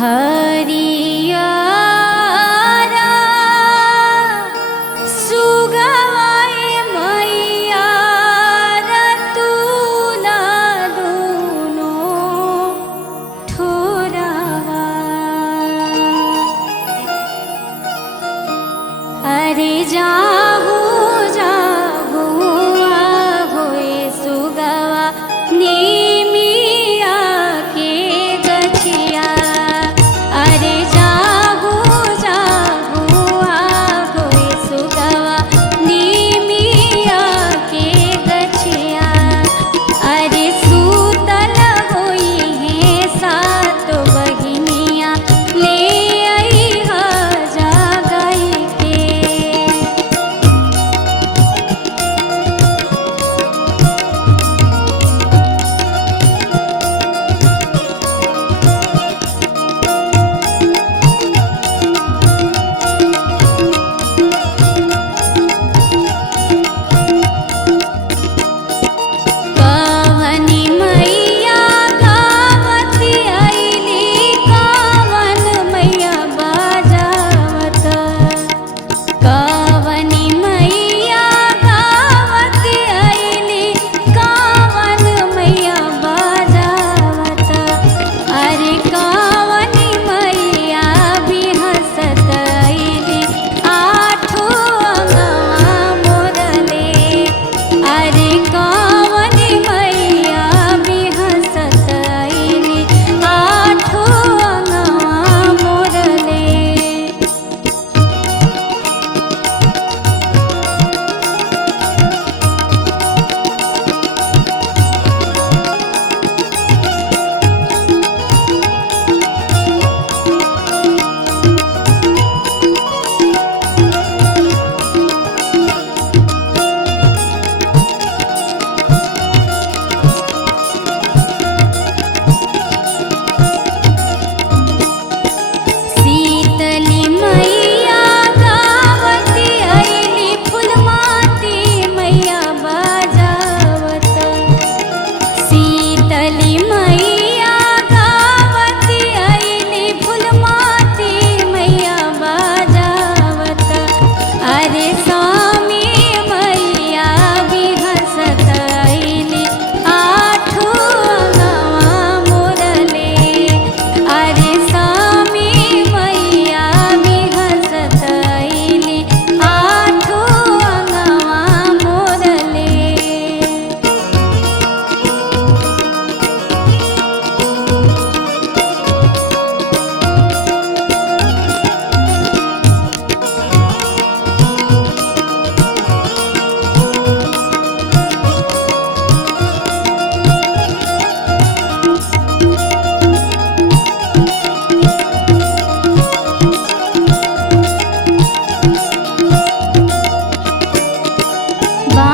हरियारा सुगवाए मैया रतुला दुनो ठोरावा। अरे जाहू जाहू आहो ए सुगवा नीमिया के गछिया। अरे जाहू जाहू आहो ए सुगवा नीमिया के गछिया। अरे सूतल होई है सात बहिनिया ले अइहा जागई के। कवनी मैया गावती आईली कवन मैया बाजावत। कवनी मैया गावती आईली कवन मैया बाजावत। अरे कवनी मैया बिहसत आईली आठो अंगवा मोरले। अरे कवनी मैया बिहसत आईली आठो अंगवा मोरले। शीतली मैया गावती आईली फूलमाती मैया बाजावत। शीतली मैया गावती आईली फूलमाती मैया बाजावत। अरे स्वामी मैया बिहसत आईली आठो अंगवा मोरले। अरे स्वामी मैया बिहसत आईली आठो अंगवा मोरले। बा